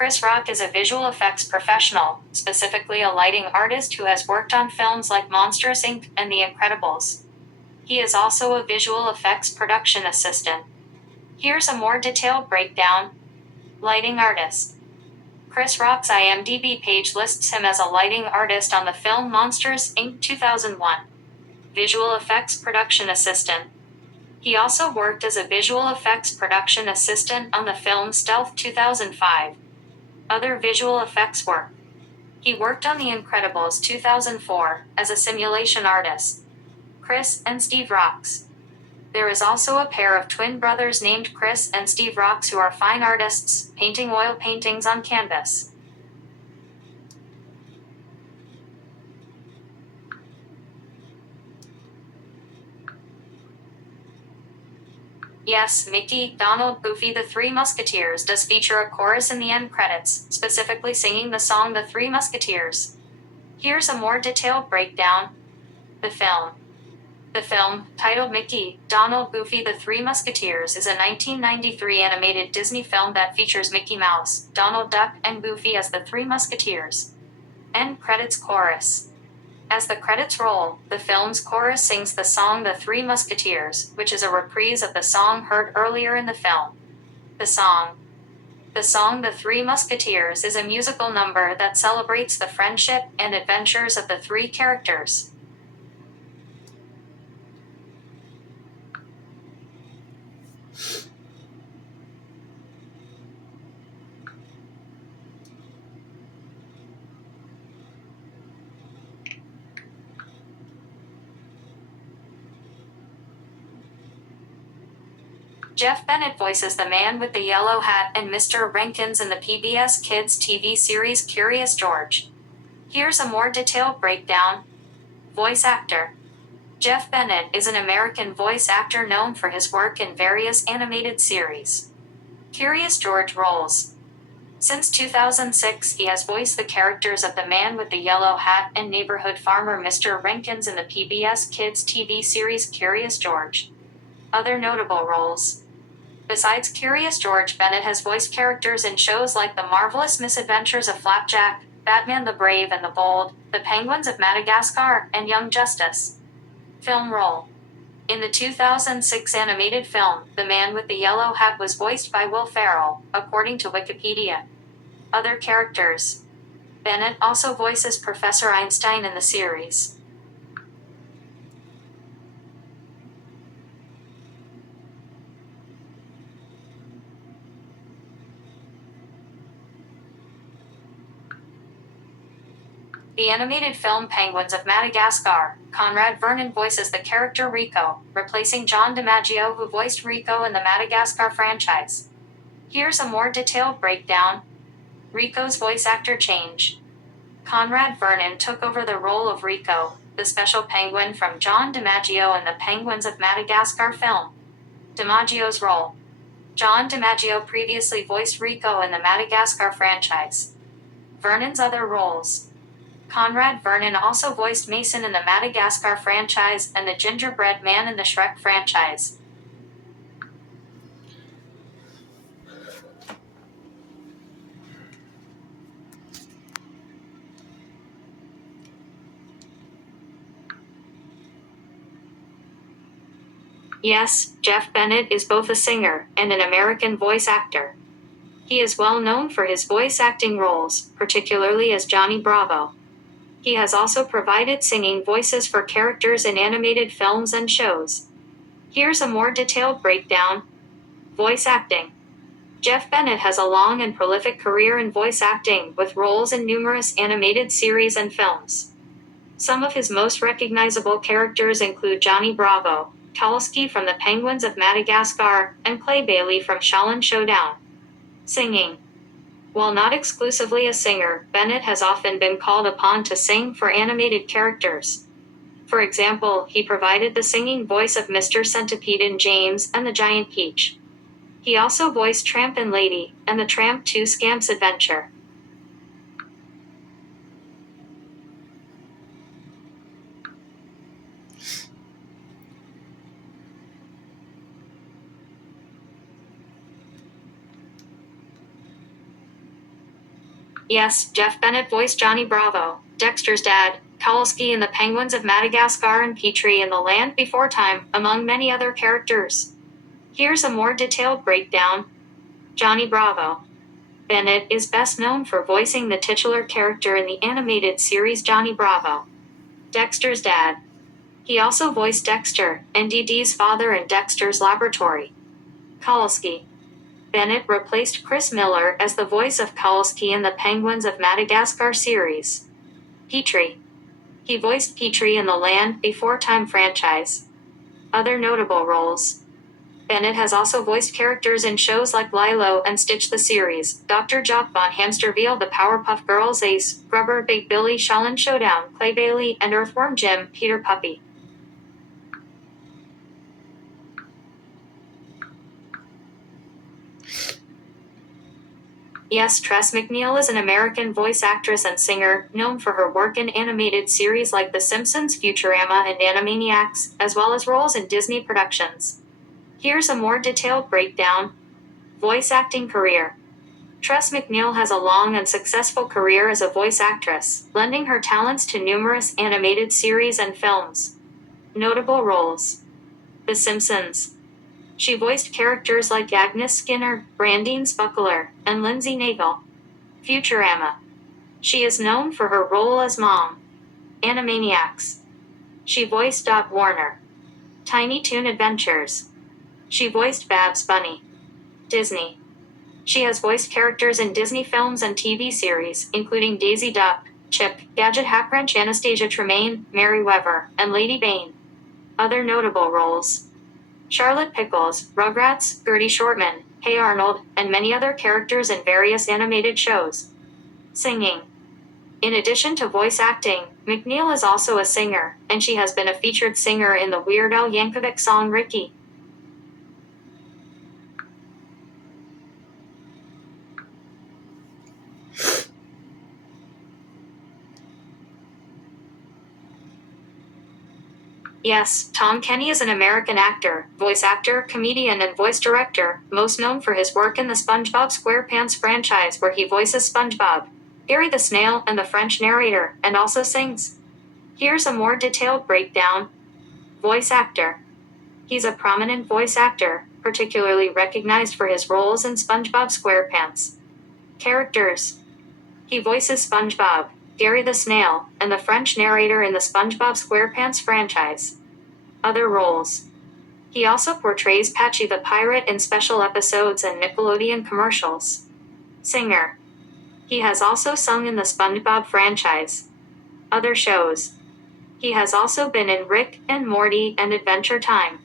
Chris Rock is a visual effects professional, specifically a lighting artist who has worked on films like Monsters, Inc. and The Incredibles. He is also a visual effects production assistant. Here's a more detailed breakdown. Lighting artist. Chris Rock's IMDb page lists him as a lighting artist on the film Monsters, Inc. 2001. Visual effects production assistant. He also worked as a visual effects production assistant on the film Stealth 2005. Other visual effects work. He worked on The Incredibles 2004 as a simulation artist. Chris and Steve Rocks. There is also a pair of twin brothers named Chris and Steve Rocks who are fine artists, painting oil paintings on canvas. Yes, Mickey, Donald, Goofy the Three Musketeers does feature a chorus in the end credits, specifically singing the song The Three Musketeers. Here's a more detailed breakdown. The film. The film, titled Mickey, Donald, Goofy the Three Musketeers, is a 1993 animated Disney film that features Mickey Mouse, Donald Duck, and Goofy as the Three Musketeers. End credits chorus. As the credits roll, the film's chorus sings the song The Three Musketeers, which is a reprise of the song heard earlier in the film. The song The Three Musketeers is a musical number that celebrates the friendship and adventures of the three characters. Jeff Bennett voices the man with the yellow hat and Mr. Rankins in the PBS Kids TV series Curious George. Here's a more detailed breakdown. Voice actor. Jeff Bennett is an American voice actor known for his work in various animated series. Curious George roles. Since 2006, he has voiced the characters of the man with the yellow hat and neighborhood farmer Mr. Rankins in the PBS Kids TV series Curious George. Other notable roles. Besides Curious George, Bennett has voiced characters in shows like The Marvelous Misadventures of Flapjack, Batman the Brave and the Bold, The Penguins of Madagascar, and Young Justice. Film role. In the 2006 animated film, the man with the yellow hat was voiced by Will Ferrell, according to Wikipedia. Other characters. Bennett also voices Professor Einstein in the series. The animated film Penguins of Madagascar, Conrad Vernon voices the character Rico, replacing John DiMaggio who voiced Rico in the Madagascar franchise. Here's a more detailed breakdown. Rico's voice actor change. Conrad Vernon took over the role of Rico, the special penguin from John DiMaggio in the Penguins of Madagascar film. DiMaggio's role. John DiMaggio previously voiced Rico in the Madagascar franchise. Vernon's other roles. Conrad Vernon also voiced Mason in the Madagascar franchise and the Gingerbread Man in the Shrek franchise. Yes, Jeff Bennett is both a singer and an American voice actor. He is well known for his voice acting roles, particularly as Johnny Bravo. He has also provided singing voices for characters in animated films and shows. Here's a more detailed breakdown. Voice acting. Jeff Bennett has a long and prolific career in voice acting, with roles in numerous animated series and films. Some of his most recognizable characters include Johnny Bravo, Tulsky from the Penguins of Madagascar, and Clay Bailey from Shaolin Showdown. Singing. While not exclusively a singer, Bennett has often been called upon to sing for animated characters. For example, he provided the singing voice of Mr. Centipede in James and the Giant Peach. He also voiced Tramp and Lady, and the Tramp 2 Scamp's Adventure. Yes, Jeff Bennett voiced Johnny Bravo, Dexter's dad, Kowalski in The Penguins of Madagascar and Petrie in The Land Before Time, among many other characters. Here's a more detailed breakdown. Johnny Bravo. Bennett is best known for voicing the titular character in the animated series Johnny Bravo, Dexter's dad. He also voiced Dexter, NDD's father in Dexter's Laboratory. Kowalski. Bennett replaced Chris Miller as the voice of Kowalski in the Penguins of Madagascar series. Petrie. He voiced Petrie in the Land Before Time franchise. Other notable roles. Bennett has also voiced characters in shows like Lilo and Stitch the Series, Dr. Jock von Hamsterville, The Powerpuff Girls, Ace, Rubber, Big Billy, Shaolin Showdown, Clay Bailey, and Earthworm Jim, Peter Puppy. Yes, Tress MacNeille is an American voice actress and singer, known for her work in animated series like The Simpsons, Futurama, and Animaniacs, as well as roles in Disney productions. Here's a more detailed breakdown. Voice acting career. Tress MacNeille has a long and successful career as a voice actress, lending her talents to numerous animated series and films. Notable roles. The Simpsons. She voiced characters like Agnes Skinner, Brandine Spuckler, and Lindsay Naegle. Futurama. She is known for her role as Mom. Animaniacs. She voiced Dot Warner. Tiny Toon Adventures. She voiced Babs Bunny. Disney. She has voiced characters in Disney films and TV series, including Daisy Duck, Chip, Gadget Hackranch, Anastasia Tremaine, Mary Weaver, and Lady Bane. Other notable roles. Charlotte Pickles, Rugrats, Gertie Shortman, Hey Arnold, and many other characters in various animated shows. Singing. In addition to voice acting, MacNeille is also a singer, and she has been a featured singer in the Weird Al Yankovic song Ricky. Yes, Tom Kenny is an American actor, voice actor, comedian, and voice director, most known for his work in the SpongeBob SquarePants franchise where he voices SpongeBob, Gary the Snail, and the French narrator, and also sings. Here's a more detailed breakdown. Voice actor. He's a prominent voice actor, particularly recognized for his roles in SpongeBob SquarePants. Characters. He voices SpongeBob, Gary the Snail, and the French narrator in the SpongeBob SquarePants franchise. Other roles. He also portrays Patchy the Pirate in special episodes and Nickelodeon commercials. Singer. He has also sung in the SpongeBob franchise. Other shows. He has also been in Rick and Morty and Adventure Time.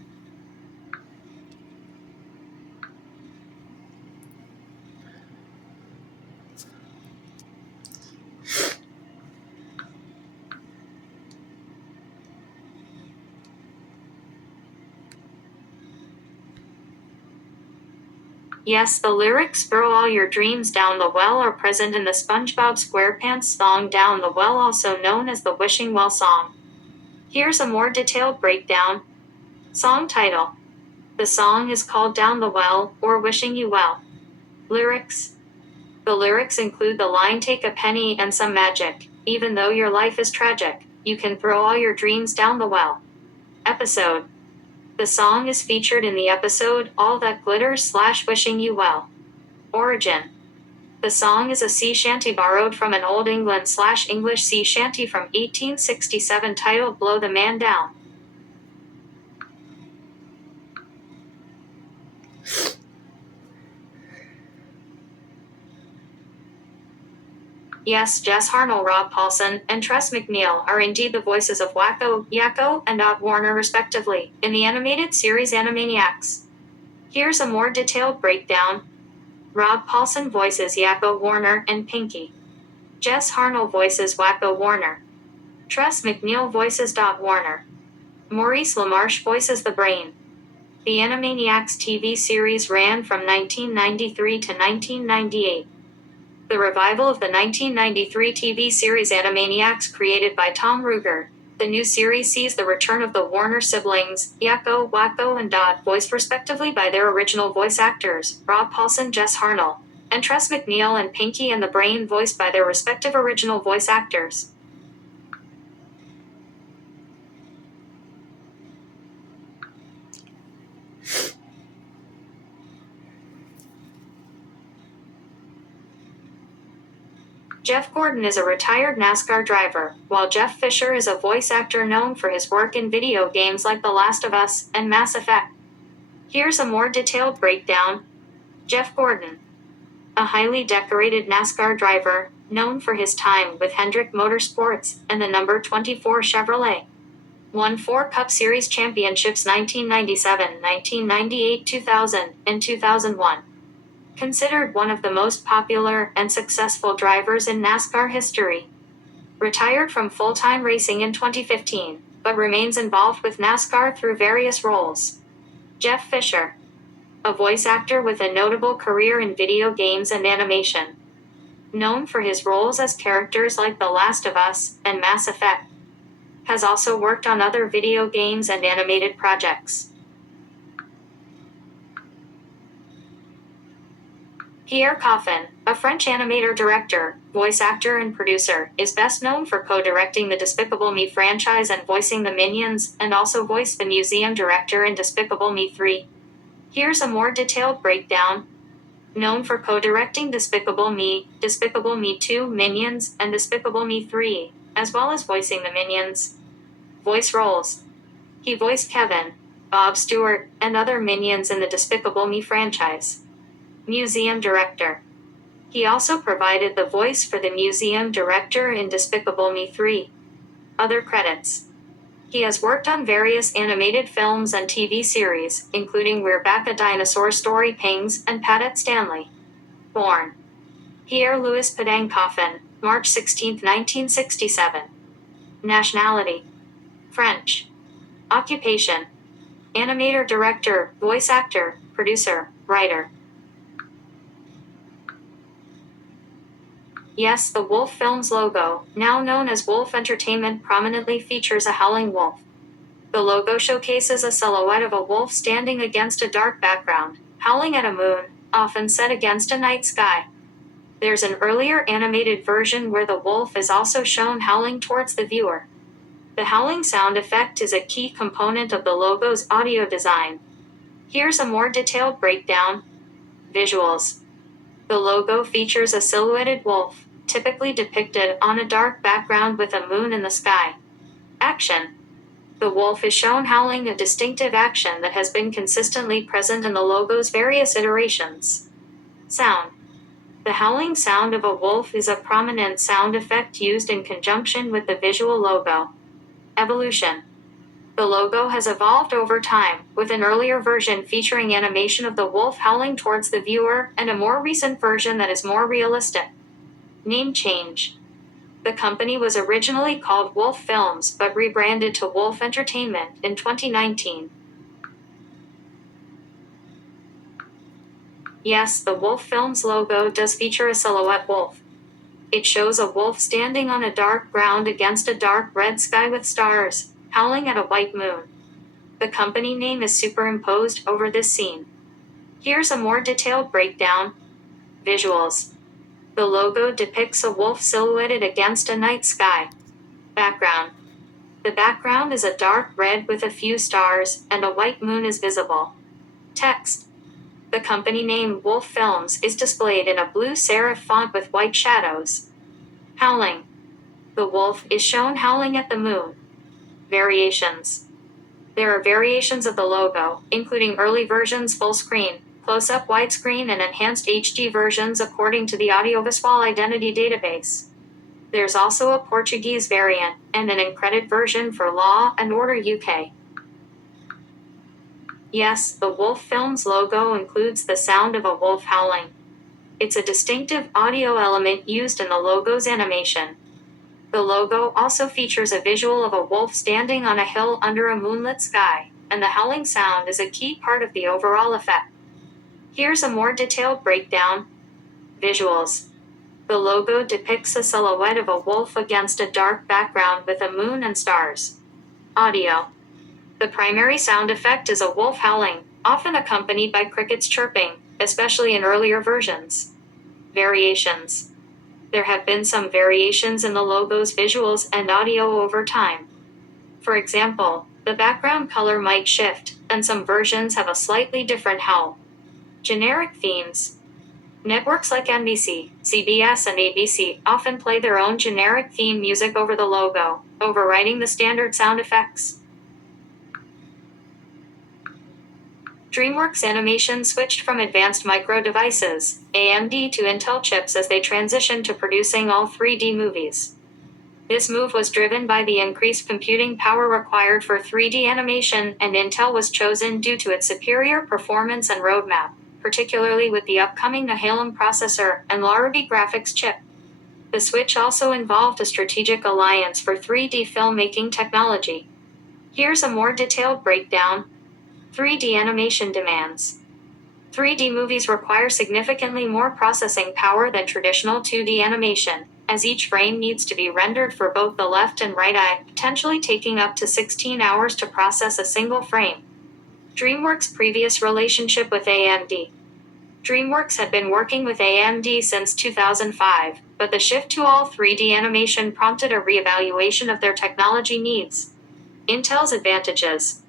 Yes, the lyrics "Throw All Your Dreams Down the Well" are present in the SpongeBob SquarePants song Down the Well, also known as the Wishing Well song. Here's a more detailed breakdown. Song title. The song is called Down the Well, or Wishing You Well. Lyrics. The lyrics include the line "Take a penny and some magic, even though your life is tragic, you can throw all your dreams down the well." Episode. The song is featured in the episode All That Glitters / Wishing You Well. Origin. The song is a sea shanty borrowed from an Old England / English sea shanty from 1867 titled Blow the Man Down. Yes, Jess Harnell, Rob Paulsen, and Tress MacNeille are indeed the voices of Wakko, Yakko, and Dot Warner respectively, in the animated series Animaniacs. Here's a more detailed breakdown. Rob Paulsen voices Yakko Warner and Pinky. Jess Harnell voices Wakko Warner. Tress MacNeille voices Dot Warner. Maurice LaMarche voices the Brain. The Animaniacs TV series ran from 1993 to 1998. The revival of the 1993 TV series Animaniacs created by Tom Ruegger. The new series sees the return of the Warner siblings, Yakko, Wakko, and Dot, voiced respectively by their original voice actors, Rob Paulsen, Jess Harnell, and Tress MacNeille and Pinky and the Brain voiced by their respective original voice actors. Jeff Gordon is a retired NASCAR driver, while Jeff Fisher is a voice actor known for his work in video games like The Last of Us and Mass Effect. Here's a more detailed breakdown. Jeff Gordon, a highly decorated NASCAR driver, known for his time with Hendrick Motorsports and the number 24 Chevrolet. Won 4 Cup Series championships 1997, 1998, 2000, and 2001. Considered one of the most popular and successful drivers in NASCAR history. Retired from full-time racing in 2015, but remains involved with NASCAR through various roles. Jeff Fisher, a voice actor with a notable career in video games and animation. Known for his roles as characters like The Last of Us and Mass Effect. Has also worked on other video games and animated projects. Pierre Coffin, a French animator director, voice actor and producer, is best known for co-directing the Despicable Me franchise and voicing the Minions, and also voiced the museum director in Despicable Me 3. Here's a more detailed breakdown. Known for co-directing Despicable Me 2, Minions, and Despicable Me 3, as well as voicing the Minions. Voice roles. He voiced Kevin, Bob Stewart, and other Minions in the Despicable Me franchise. Museum director. He also provided the voice for the museum director in Despicable Me 3. Other credits. He has worked on various animated films and TV series, including We're Back, A Dinosaur Story, Pings, and Pat Stanley. Born Pierre Louis Padang Coffin, March 16, 1967. Nationality: French. Occupation: animator, director, voice actor, producer, writer. Yes, the Wolf Films logo, now known as Wolf Entertainment, prominently features a howling wolf. The logo showcases a silhouette of a wolf standing against a dark background, howling at a moon, often set against a night sky. There's an earlier animated version where the wolf is also shown howling towards the viewer. The howling sound effect is a key component of the logo's audio design. Here's a more detailed breakdown. Visuals. The logo features a silhouetted wolf, typically depicted on a dark background with a moon in the sky. Action. The wolf is shown howling, a distinctive action that has been consistently present in the logo's various iterations. Sound. The howling sound of a wolf is a prominent sound effect used in conjunction with the visual logo. Evolution. The logo has evolved over time, with an earlier version featuring animation of the wolf howling towards the viewer and a more recent version that is more realistic. Name change. The company was originally called Wolf Films but rebranded to Wolf Entertainment in 2019. Yes, the Wolf Films logo does feature a silhouette wolf. It shows a wolf standing on a dark ground against a dark red sky with stars, howling at a white moon. The company name is superimposed over this scene. Here's a more detailed breakdown. Visuals. The logo depicts a wolf silhouetted against a night sky. Background. The background is a dark red with a few stars, and a white moon is visible. Text. The company name Wolf Films is displayed in a blue serif font with white shadows. Howling. The wolf is shown howling at the moon. Variations. There are variations of the logo, including early versions full screen, close-up widescreen, and enhanced HD versions according to the Audiovisual Identity Database. There's also a Portuguese variant, and an uncredited version for Law and Order UK. Yes, the Wolf Films logo includes the sound of a wolf howling. It's a distinctive audio element used in the logo's animation. The logo also features a visual of a wolf standing on a hill under a moonlit sky, and the howling sound is a key part of the overall effect. Here's a more detailed breakdown. Visuals. The logo depicts a silhouette of a wolf against a dark background with a moon and stars. Audio. The primary sound effect is a wolf howling, often accompanied by crickets chirping, especially in earlier versions. Variations. There have been some variations in the logo's visuals and audio over time. For example, the background color might shift, and some versions have a slightly different howl. Generic themes. Networks like NBC, CBS, and ABC often play their own generic theme music over the logo, overriding the standard sound effects. DreamWorks Animation switched from advanced micro devices, AMD, to Intel chips as they transitioned to producing all 3D movies. This move was driven by the increased computing power required for 3D animation, and Intel was chosen due to its superior performance and roadmap, particularly with the upcoming Nehalem processor and Larabi graphics chip. The switch also involved a strategic alliance for 3D filmmaking technology. Here's a more detailed breakdown. 3D animation demands. 3D movies require significantly more processing power than traditional 2D animation, as each frame needs to be rendered for both the left and right eye, potentially taking up to 16 hours to process a single frame. DreamWorks' previous relationship with AMD. DreamWorks had been working with AMD since 2005, but the shift to all 3D animation prompted a reevaluation of their technology needs. Intel's advantages.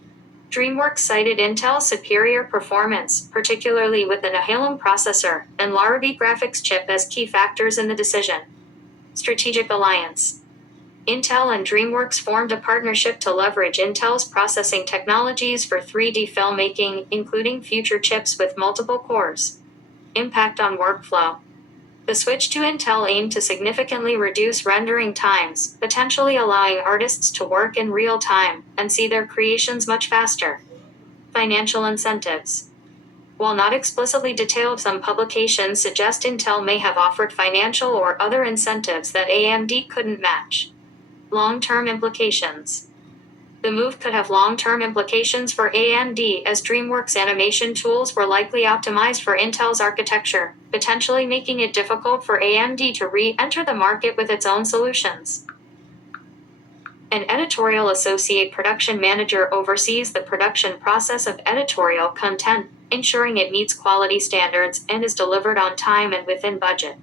DreamWorks cited Intel's superior performance, particularly with the Nehalem processor and Larabi graphics chip, as key factors in the decision. Strategic alliance. Intel and DreamWorks formed a partnership to leverage Intel's processing technologies for 3D filmmaking, including future chips with multiple cores. Impact on workflow. The switch to Intel aimed to significantly reduce rendering times, potentially allowing artists to work in real time and see their creations much faster. Financial incentives. While not explicitly detailed, some publications suggest Intel may have offered financial or other incentives that AMD couldn't match. Long-term implications. The move could have long-term implications for AMD, as DreamWorks animation tools were likely optimized for Intel's architecture, potentially making it difficult for AMD to re-enter the market with its own solutions. An editorial associate production manager oversees the production process of editorial content, ensuring it meets quality standards and is delivered on time and within budget.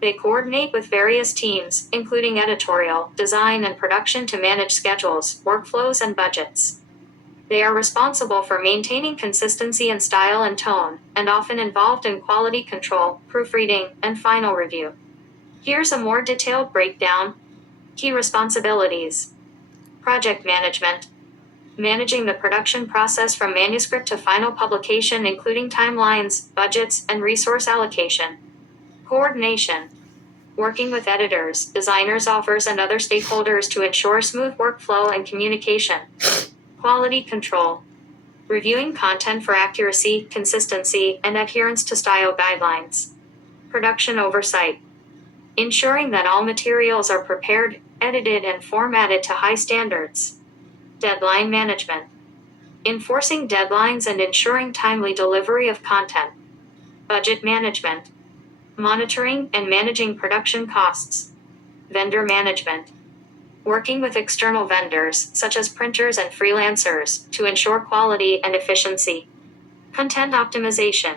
They coordinate with various teams, including editorial, design, and production, to manage schedules, workflows, and budgets. They are responsible for maintaining consistency in style and tone, and often involved in quality control, proofreading, and final review. Here's a more detailed breakdown. Key responsibilities. Project management. Managing the production process from manuscript to final publication, including timelines, budgets, and resource allocation. Coordination. Working with editors, designers, authors, and other stakeholders to ensure smooth workflow and communication. Quality control. Reviewing content for accuracy, consistency, and adherence to style guidelines. Production oversight. Ensuring that all materials are prepared, edited, and formatted to high standards. Deadline management. Enforcing deadlines and ensuring timely delivery of content. Budget management. Monitoring and managing production costs. Vendor management. Working with external vendors, such as printers and freelancers, to ensure quality and efficiency. Content optimization.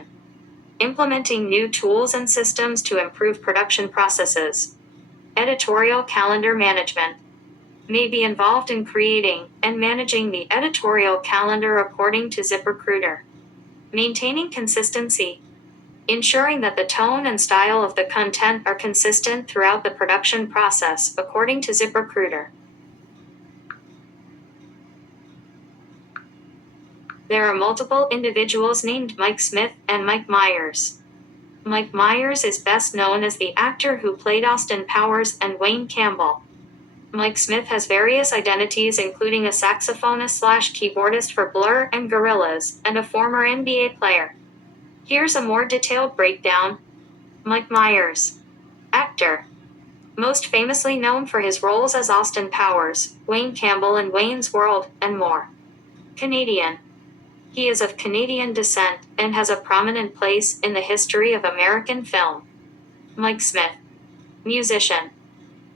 Implementing new tools and systems to improve production processes. Editorial calendar management. May be involved in creating and managing the editorial calendar according to ZipRecruiter. Maintaining consistency. Ensuring that the tone and style of the content are consistent throughout the production process, according to ZipRecruiter. There are multiple individuals named Mike Smith and Mike Myers. Mike Myers is best known as the actor who played Austin Powers and Wayne Campbell. Mike Smith has various identities, including a saxophonist/keyboardist for Blur and Gorillaz, and a former NBA player. Here's a more detailed breakdown. Mike Myers. Actor. Most famously known for his roles as Austin Powers, Wayne Campbell in Wayne's World, and more. Canadian. He is of Canadian descent and has a prominent place in the history of American film. Mike Smith. Musician.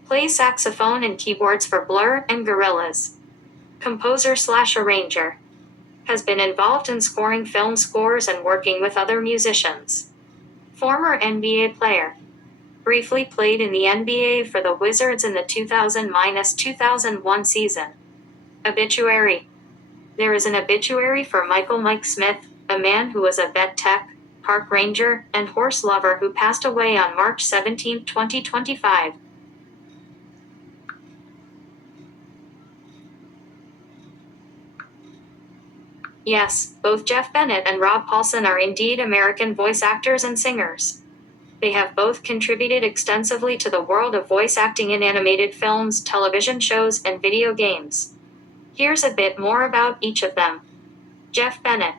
Plays saxophone and keyboards for Blur and Gorillaz. Composer/arranger. Has been involved in scoring film scores and working with other musicians. Former NBA player. Briefly played in the NBA for the Wizards in the 2000-2001 season. Obituary. There is an obituary for Michael Mike Smith, a man who was a vet tech, park ranger, and horse lover who passed away on March 17, 2025. Yes, both Jeff Bennett and Rob Paulsen are indeed American voice actors and singers. They have both contributed extensively to the world of voice acting in animated films, television shows, and video games. Here's a bit more about each of them. Jeff Bennett.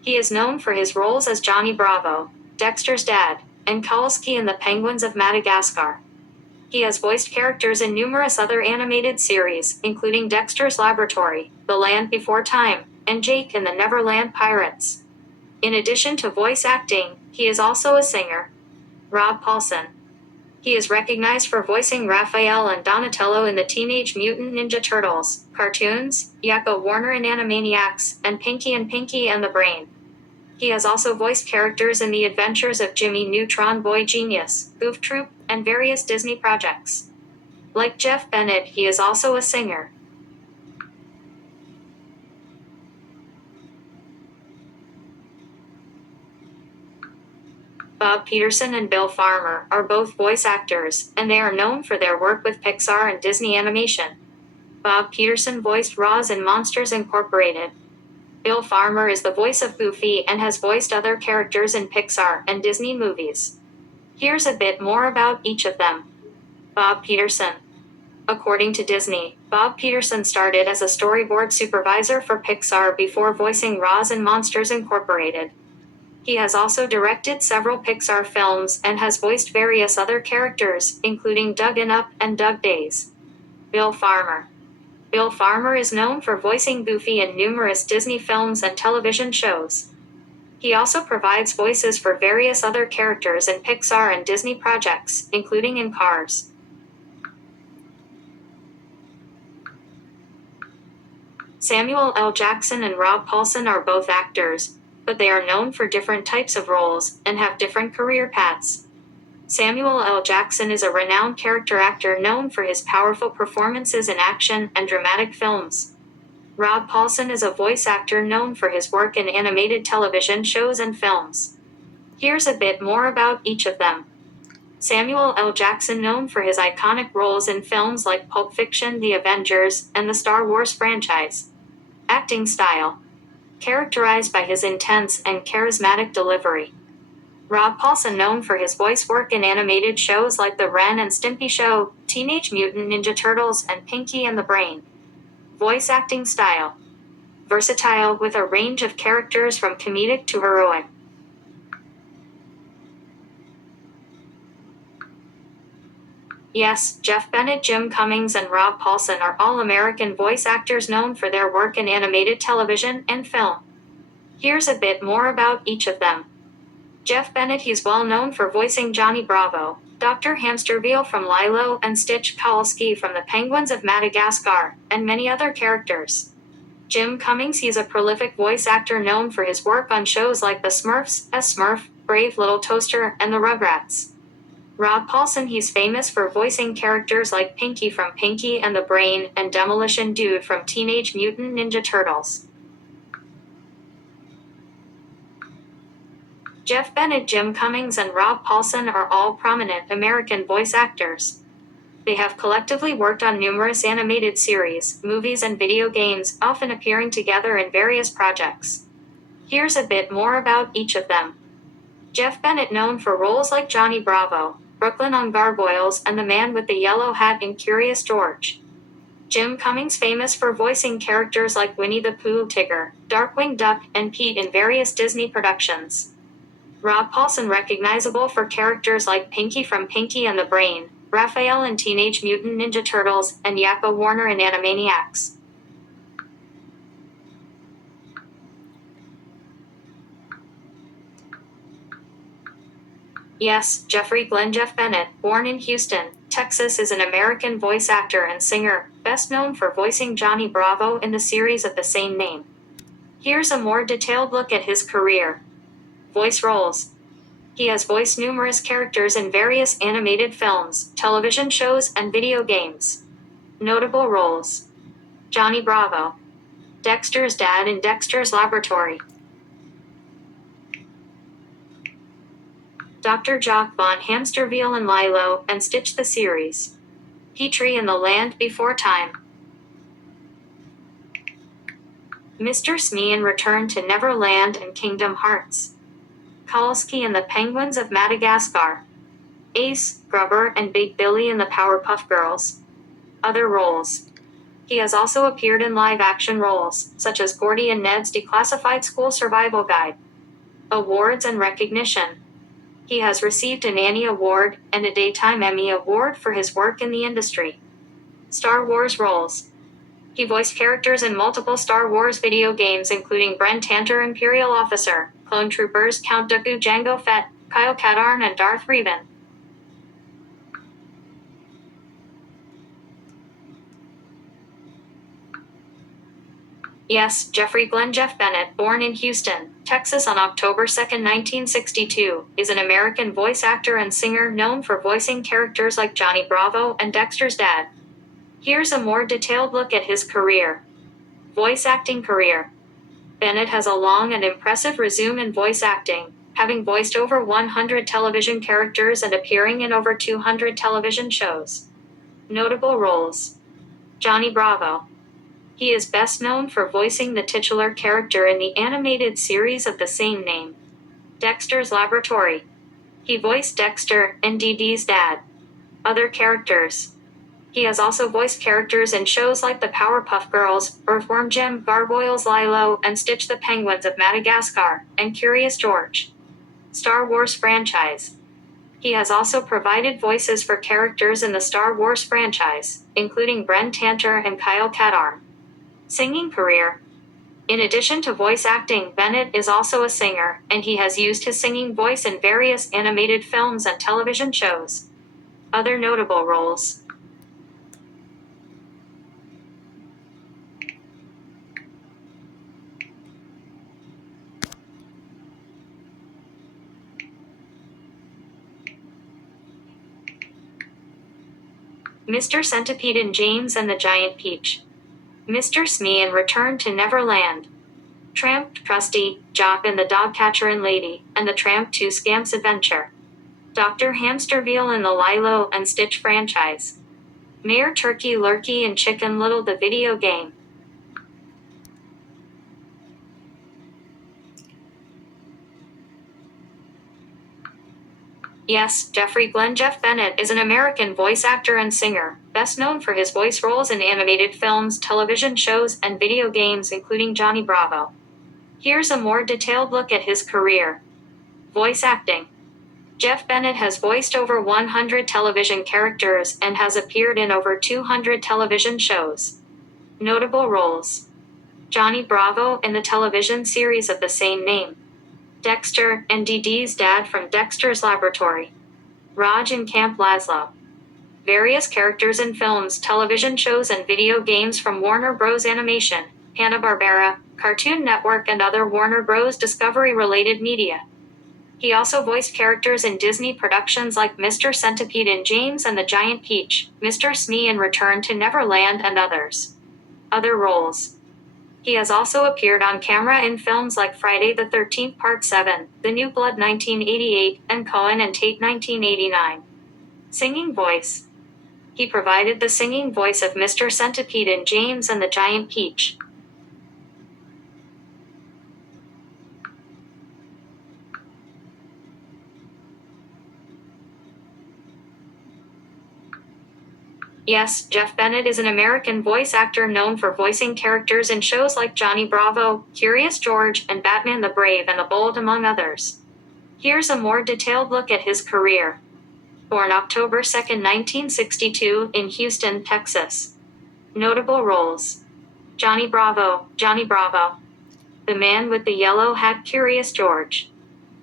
He is known for his roles as Johnny Bravo, Dexter's dad, and Kalski in The Penguins of Madagascar. He has voiced characters in numerous other animated series, including Dexter's Laboratory, The Land Before Time, and Jake and the Neverland Pirates. In addition to voice acting, he is also a singer. Rob Paulsen. He is recognized for voicing Raphael and Donatello in the Teenage Mutant Ninja Turtles cartoons, Yakko Warner in Animaniacs, and Pinky and the Brain. He has also voiced characters in the adventures of Jimmy Neutron Boy Genius, Goof Troop, and various Disney projects. Like Jeff Bennett, he is also a singer. Bob Peterson and Bill Farmer are both voice actors, and they are known for their work with Pixar and Disney Animation. Bob Peterson voiced Roz in Monsters Incorporated. Bill Farmer is the voice of Goofy and has voiced other characters in Pixar and Disney movies. Here's a bit more about each of them. Bob Peterson. According to Disney, Bob Peterson started as a storyboard supervisor for Pixar before voicing Roz in Monsters Incorporated. He has also directed several Pixar films and has voiced various other characters, including Doug in Up and Doug Days. Bill Farmer. Bill Farmer is known for voicing Goofy in numerous Disney films and television shows. He also provides voices for various other characters in Pixar and Disney projects, including in Cars. Samuel L. Jackson and Rob Paulsen are both actors, but they are known for different types of roles and have different career paths. Samuel L. Jackson is a renowned character actor known for his powerful performances in action and dramatic films. Rob Paulsen is a voice actor known for his work in animated television shows and films. Here's a bit more about each of them. Samuel L. Jackson, known for his iconic roles in films like Pulp Fiction, The Avengers, and the Star Wars franchise. Acting style. Characterized by his intense and charismatic delivery. Rob Paulsen, known for his voice work in animated shows like The Ren and Stimpy Show, Teenage Mutant Ninja Turtles, and Pinky and the Brain. Voice acting style. Versatile, with a range of characters from comedic to heroic. Yes, Jeff Bennett, Jim Cummings, and Rob Paulsen are all American voice actors known for their work in animated television and film. Here's a bit more about each of them. Jeff Bennett, he's well known for voicing Johnny Bravo, Dr. Hamsterville from Lilo and Stitch, Kalski from The Penguins of Madagascar, and many other characters. Jim Cummings, he's a prolific voice actor known for his work on shows like The Smurfs, S-Smurf, Brave Little Toaster, and The Rugrats. Rob Paulsen, he's famous for voicing characters like Pinky from Pinky and the Brain and Demolition Dude from Teenage Mutant Ninja Turtles. Jeff Bennett, Jim Cummings, and Rob Paulsen are all prominent American voice actors. They have collectively worked on numerous animated series, movies, and video games, often appearing together in various projects. Here's a bit more about each of them. Jeff Bennett, known for roles like Johnny Bravo, Brooklyn on Gargoyles, and the man with the yellow hat in Curious George. Jim Cummings, famous for voicing characters like Winnie the Pooh, Tigger, Darkwing Duck, and Pete in various Disney productions. Rob Paulsen, recognizable for characters like Pinky from Pinky and the Brain, Raphael in Teenage Mutant Ninja Turtles, and Yakko Warner in Animaniacs. Yes, Jeffrey Glenn Jeff Bennett, born in Houston, Texas, is an American voice actor and singer, best known for voicing Johnny Bravo in the series of the same name. Here's a more detailed look at his career. Voice roles. He has voiced numerous characters in various animated films, television shows, and video games. Notable roles: Johnny Bravo, Dexter's dad in Dexter's Laboratory, Dr. Jock von Hamsterville in Lilo and Stitch the series, Petrie in The Land Before Time, Mr. Smee in Return to Neverland and Kingdom Hearts, Kalski in The Penguins of Madagascar, Ace, Grubber, and Big Billy in The Powerpuff Girls. Other roles: he has also appeared in live-action roles, such as Gordy in Ned's Declassified School Survival Guide. Awards and recognition: he has received an Annie Award and a Daytime Emmy Award for his work in the industry. Star Wars roles: he voiced characters in multiple Star Wars video games including Bren Tanter Imperial Officer, Clone Troopers Count Dooku Jango Fett, Kyle Katarn, and Darth Revan. Yes, Jeffrey Glenn Jeff Bennett, born in Houston, Texas on October 2, 1962, is an American voice actor and singer known for voicing characters like Johnny Bravo and Dexter's dad. Here's a more detailed look at his career. Voice acting career: Bennett has a long and impressive resume in voice acting, having voiced over 100 television characters and appearing in over 200 television shows. Notable roles: Johnny Bravo. He is best known for voicing the titular character in the animated series of the same name, Dexter's Laboratory. He voiced Dexter and Dee Dee's dad. Other characters: he has also voiced characters in shows like The Powerpuff Girls, Earthworm Jim, Gargoyles Lilo and Stitch the Penguins of Madagascar, and Curious George. Star Wars franchise: he has also provided voices for characters in the Star Wars franchise, including Bren Tanter and Kyle Katarn. Singing career: in addition to voice acting, Bennett is also a singer, and he has used his singing voice in various animated films and television shows. Other notable roles: Mr. Centipede in James and the Giant Peach, Mr. Smee in Return to Neverland, Tramp, Trusty, Jock and the Dogcatcher and Lady, and the Tramp 2 Scamps Adventure, Dr. Hamsterville in the Lilo and Stitch franchise, Mayor Turkey Lurkey in Chicken Little the video game. Yes, Jeffrey Glenn Jeff Bennett is an American voice actor and singer, best known for his voice roles in animated films, television shows, and video games including Johnny Bravo. Here's a more detailed look at his career. Voice acting: Jeff Bennett has voiced over 100 television characters and has appeared in over 200 television shows. Notable roles: Johnny Bravo in the television series of the same name, Dexter and Dee Dee's dad from Dexter's Laboratory, Raj in Camp Lazlo. Various characters in films, television shows, and video games from Warner Bros. Animation, Hanna-Barbera, Cartoon Network, and other Warner Bros. Discovery-related media. He also voiced characters in Disney productions like Mr. Centipede in James and the Giant Peach, Mr. Smee in Return to Neverland, and others. Other roles: he has also appeared on camera in films like Friday the 13th Part 7, The New Blood 1988, and Cohen and Tate 1989. Singing voice: he provided the singing voice of Mr. Centipede in James and the Giant Peach. Yes, Jeff Bennett is an American voice actor known for voicing characters in shows like Johnny Bravo, Curious George, and Batman the Brave and the Bold, among others. Here's a more detailed look at his career. Born October 2, 1962, in Houston, Texas. Notable roles: Johnny Bravo, The Man with the Yellow Hat, Curious George,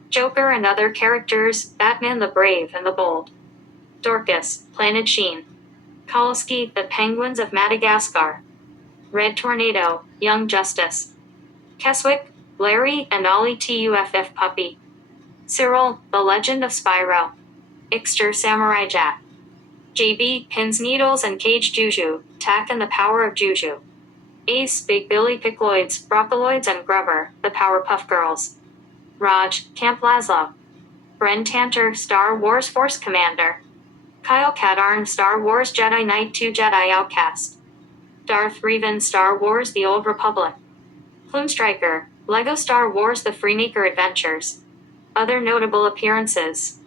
Joker and other characters, Batman the Brave and the Bold, Dorcas, Planet Sheen, Kalski, The Penguins of Madagascar, Red Tornado, Young Justice, Keswick, Larry and Ollie Tuff Puppy. Cyril, The Legend of Spyro. Ixter Samurai Jack. JB, Pins Needles and Cage Juju, Tak and the Power of Juju. Ace, Big Billy Pickloids, Broccoloids and Grubber, The Powerpuff Girls. Raj, Camp Lazlo. Bren Tanter, Star Wars Force Commander. Kyle Katarn, Star Wars Jedi Knight 2 Jedi Outcast. Darth Revan, Star Wars The Old Republic. Plume Striker, Lego Star Wars The Freemaker Adventures. Other notable appearances: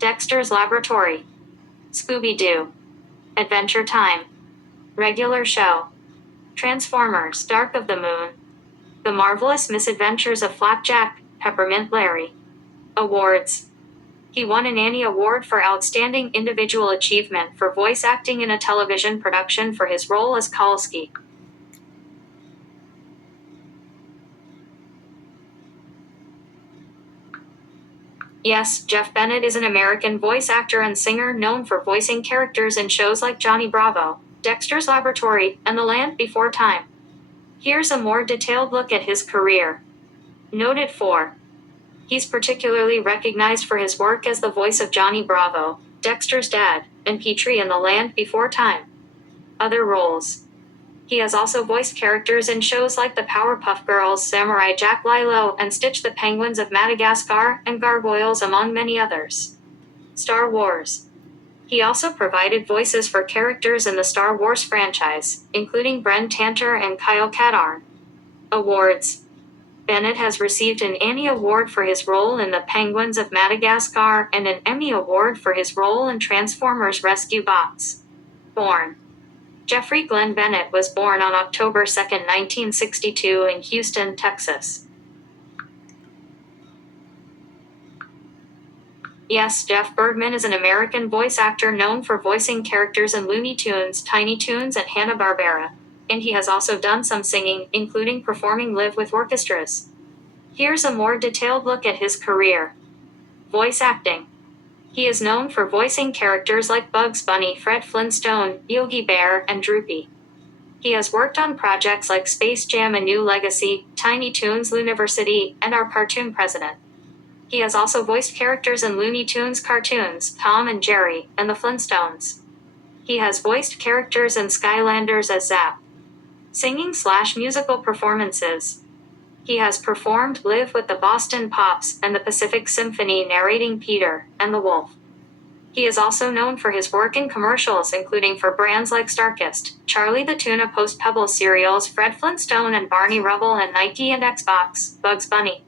Dexter's Laboratory. Scooby-Doo. Adventure Time. Regular Show. Transformers Dark of the Moon. The Marvelous Misadventures of Flapjack, Peppermint Larry. Awards. He won an Annie Award for Outstanding Individual Achievement for voice acting in a television production for his role as Kalski. Yes, Jeff Bennett is an American voice actor and singer known for voicing characters in shows like Johnny Bravo, Dexter's Laboratory, and The Land Before Time. Here's a more detailed look at his career. Noted for: he's particularly recognized for his work as the voice of Johnny Bravo, Dexter's dad, and Petrie in The Land Before Time. Other roles: he has also voiced characters in shows like The Powerpuff Girls, Samurai Jack, Lilo, and Stitch, the Penguins of Madagascar, and Gargoyles, among many others. Star Wars. He also provided voices for characters in the Star Wars franchise, including Bren Tanter and Kyle Katarn. Awards. Bennett has received an Annie Award for his role in The Penguins of Madagascar and an Emmy Award for his role in Transformers Rescue Bots. Born: Jeffrey Glenn Bennett was born on October 2, 1962 in Houston, Texas. Yes, Jeff Bergman is an American voice actor known for voicing characters in Looney Tunes, Tiny Toons, and Hanna-Barbera, and he has also done some singing, including performing live with orchestras. Here's a more detailed look at his career. Voice acting. He is known for voicing characters like Bugs Bunny, Fred Flintstone, Yogi Bear, and Droopy. He has worked on projects like Space Jam: A New Legacy, Tiny Toons Looniversity, and Our Cartoon President. He has also voiced characters in Looney Tunes cartoons, Tom and Jerry, and the Flintstones. He has voiced characters in Skylanders as Zap. Singing/musical performances. He has performed live with the Boston Pops and the Pacific Symphony narrating Peter and the Wolf. He is also known for his work in commercials, including for brands like Starkist, Charlie the Tuna, Post Pebble cereals, Fred Flintstone and Barney Rubble, and Nike and Xbox, Bugs Bunny.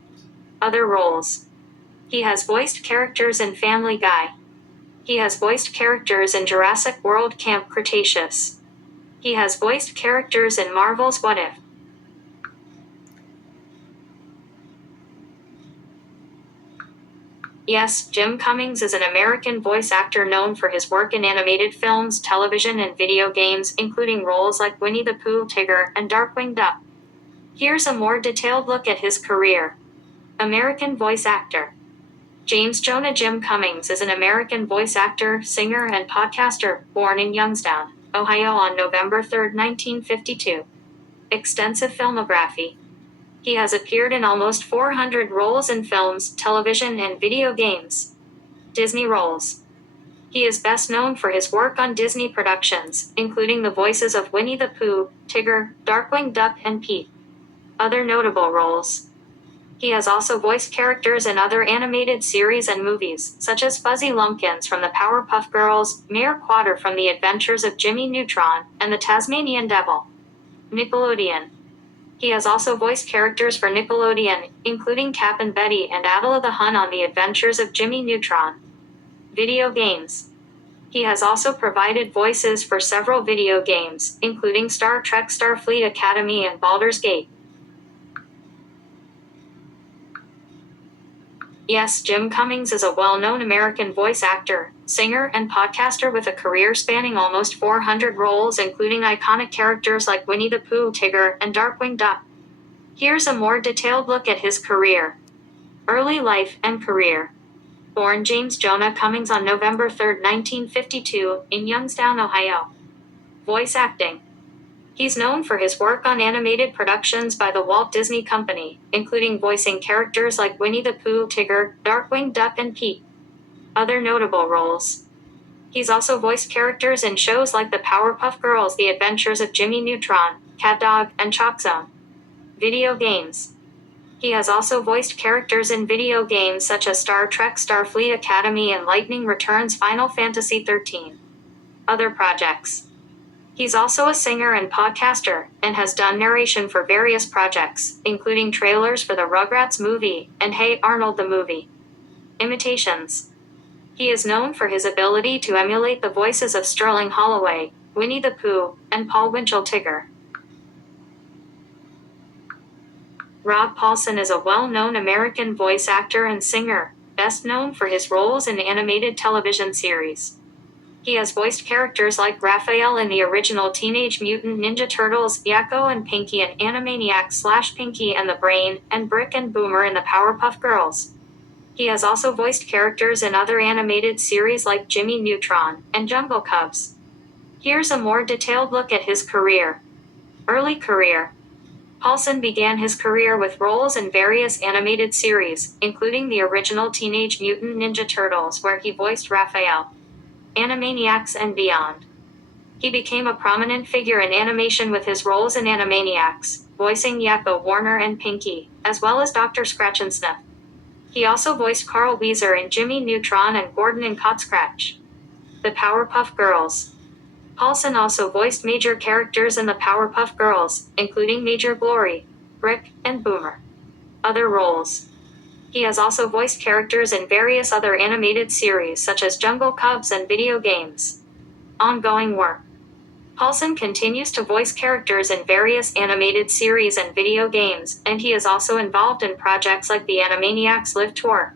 Other roles. He has voiced characters in Family Guy. He has voiced characters in Jurassic World: Camp Cretaceous. He has voiced characters in Marvel's What If. Yes, Jim Cummings is an American voice actor known for his work in animated films, television, and video games, including roles like Winnie the Pooh, Tigger, and Darkwing Duck. Here's a more detailed look at his career. American voice actor. James Jonah Jim Cummings is an American voice actor, singer, and podcaster, born in Youngstown, Ohio on November 3, 1952. Extensive filmography. He has appeared in almost 400 roles in films, television, and video games. Disney roles. He is best known for his work on Disney productions, including the voices of Winnie the Pooh, Tigger, Darkwing Duck, and Pete. Other notable roles. He has also voiced characters in other animated series and movies, such as Fuzzy Lumpkins from the Powerpuff Girls, Mayor Quatter from The Adventures of Jimmy Neutron, and the Tasmanian Devil. Nickelodeon. He has also voiced characters for Nickelodeon, including Cap and Betty and Attila the Hun on The Adventures of Jimmy Neutron. Video games. He has also provided voices for several video games, including Star Trek: Starfleet Academy and Baldur's Gate. Yes, Jim Cummings is a well-known American voice actor, singer, and podcaster with a career spanning almost 400 roles, including iconic characters like Winnie the Pooh, Tigger, and Darkwing Duck. Here's a more detailed look at his career. Early life and career. Born James Jonah Cummings on November 3, 1952, in Youngstown, Ohio. Voice acting. He's known for his work on animated productions by the Walt Disney Company, including voicing characters like Winnie the Pooh, Tigger, Darkwing Duck, and Pete. Other notable roles. He's also voiced characters in shows like The Powerpuff Girls, The Adventures of Jimmy Neutron, CatDog, and Chalk Zone. Video games. He has also voiced characters in video games such as Star Trek Starfleet Academy and Lightning Returns Final Fantasy XIII. Other projects. He's also a singer and podcaster, and has done narration for various projects, including trailers for the Rugrats movie and Hey Arnold the Movie. Imitations. He is known for his ability to emulate the voices of Sterling Holloway, Winnie the Pooh, and Paul Winchell Tigger. Rob Paulsen is a well-known American voice actor and singer, best known for his roles in animated television series. He has voiced characters like Raphael in the original Teenage Mutant Ninja Turtles, Yakko and Pinky in Animaniacs/Pinky and the Brain, and Brick and Boomer in the Powerpuff Girls. He has also voiced characters in other animated series like Jimmy Neutron and Jungle Cubs. Here's a more detailed look at his career. Early career. Paulsen began his career with roles in various animated series, including the original Teenage Mutant Ninja Turtles, where he voiced Raphael, Animaniacs, and beyond. He became a prominent figure in animation with his roles in Animaniacs, voicing Yakko, Warner, and Pinky, as well as Dr. Scratch and Sniff. He also voiced Carl Wheezer in Jimmy Neutron and Gordon in Caught Scratch. The Powerpuff Girls. Paulsen also voiced major characters in the Powerpuff Girls, including Major Glory, Brick, and Boomer. Other roles. He has also voiced characters in various other animated series such as Jungle Cubs and video games. Ongoing work. Paulsen continues to voice characters in various animated series and video games, and he is also involved in projects like the Animaniacs Live Tour.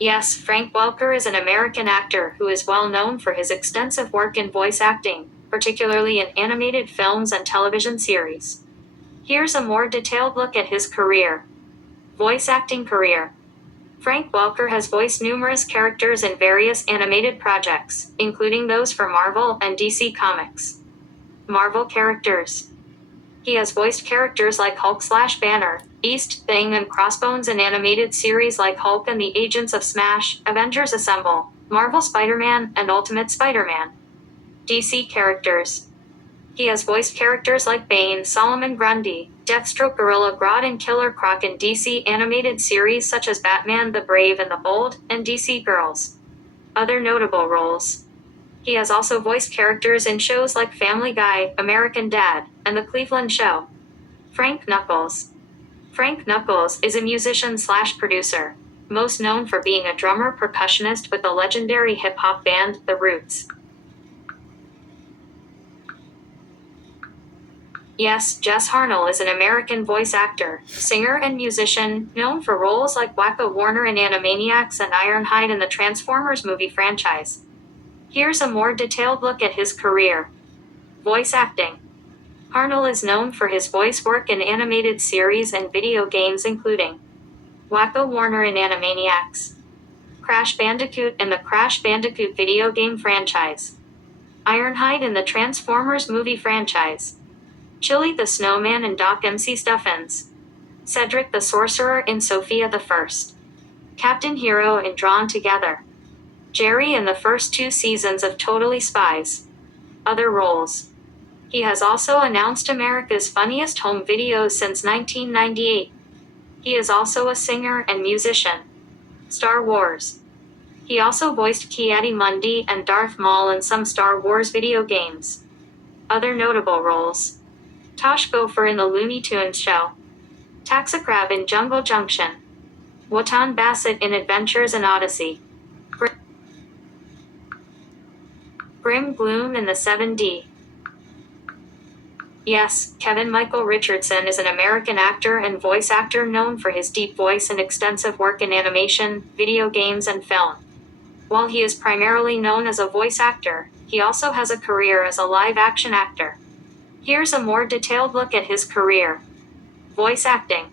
Yes, Frank Welker is an American actor who is well known for his extensive work in voice acting, particularly in animated films and television series. Here's a more detailed look at his career. Voice acting career. Frank Welker has voiced numerous characters in various animated projects, including those for Marvel and DC Comics. Marvel characters. He has voiced characters like Hulk/Banner, Beast, Thing, and Crossbones in animated series like Hulk and the Agents of Smash, Avengers Assemble, Marvel Spider-Man, and Ultimate Spider-Man. DC characters. He has voiced characters like Bane, Solomon Grundy, Deathstroke, Gorilla Grodd, and Killer Croc in DC animated series such as Batman the Brave and the Bold, and DC Girls. Other notable roles. He has also voiced characters in shows like Family Guy, American Dad, and The Cleveland Show. Frank Knuckles. Frank Knuckles is a musician/producer, most known for being a drummer-percussionist with the legendary hip-hop band The Roots. Yes, Jess Harnell is an American voice actor, singer, and musician, known for roles like Wakko Warner in Animaniacs and Ironhide in the Transformers movie franchise. Here's a more detailed look at his career. Voice acting. Harnell is known for his voice work in animated series and video games including Wakko Warner in Animaniacs, Crash Bandicoot in the Crash Bandicoot video game franchise, Ironhide in the Transformers movie franchise, Chili the Snowman in Doc McStuffins, Cedric the Sorcerer in Sophia the First, Captain Hero in Drawn Together, Jerry in the first 2 seasons of Totally Spies. Other roles. He has also announced America's Funniest Home Videos since 1998. He is also a singer and musician. Star Wars. He also voiced Ki-Adi-Mundi and Darth Maul in some Star Wars video games. Other notable roles. Tosh Gopher in the Looney Tunes show, Taxicrab in Jungle Junction, Wotan Bassett in Adventures in Odyssey, Grim Gloom in the 7D. Yes, Kevin Michael Richardson is an American actor and voice actor known for his deep voice and extensive work in animation, video games, and film. While he is primarily known as a voice actor, he also has a career as a live-action actor. Here's a more detailed look at his career. Voice acting.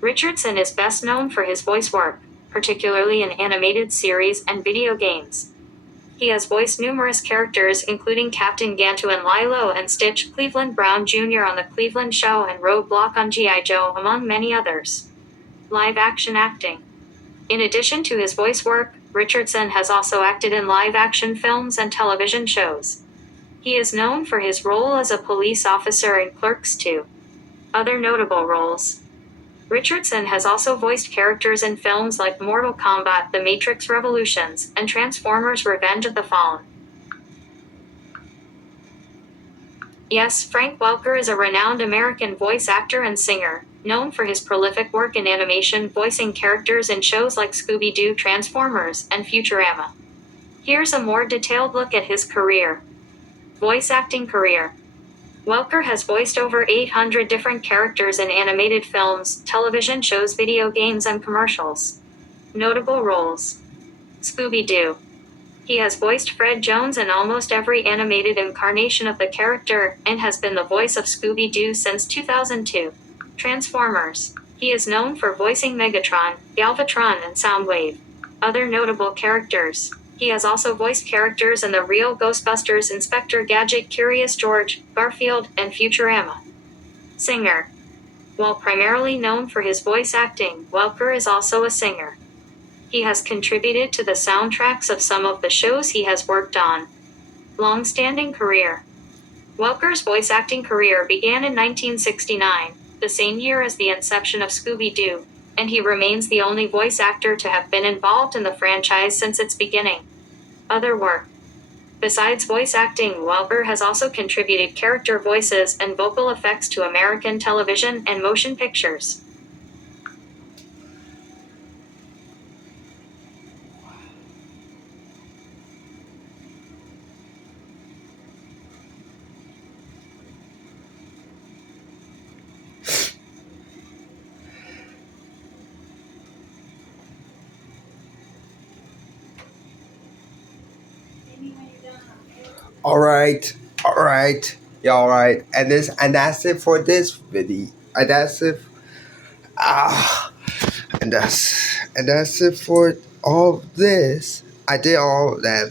Richardson is best known for his voice work, particularly in animated series and video games. He has voiced numerous characters including Captain Gantu and Lilo and Stitch, Cleveland Brown Jr. on The Cleveland Show and Roadblock on G.I. Joe, among many others. Live-action acting. In addition to his voice work, Richardson has also acted in live-action films and television shows. He is known for his role as a police officer in Clerks II. Other notable roles. Richardson has also voiced characters in films like Mortal Kombat: The Matrix Revolutions and Transformers: Revenge of the Fallen. Yes, Frank Welker is a renowned American voice actor and singer, known for his prolific work in animation voicing characters in shows like Scooby-Doo, Transformers, and Futurama. Here's a more detailed look at his career. Voice acting career. Welker has voiced over 800 different characters in animated films, television shows, video games, and commercials. Notable roles. Scooby-Doo. He has voiced Fred Jones in almost every animated incarnation of the character, and has been the voice of Scooby-Doo since 2002. Transformers. He is known for voicing Megatron, Galvatron, and Soundwave. Other notable characters. He has also voiced characters in the real Ghostbusters, Inspector Gadget, Curious George, Garfield, and Futurama. Singer. While primarily known for his voice acting, Welker is also a singer. He has contributed to the soundtracks of some of the shows he has worked on. Long-standing career. Welker's voice acting career began in 1969, the same year as the inception of Scooby-Doo, and he remains the only voice actor to have been involved in the franchise since its beginning. Other work. Besides voice acting, Welker has also contributed character voices and vocal effects to American television and motion pictures. All right, all right, yeah, all right, and that's it for this video. And that's it. Ah, and that's it for all this. I did all that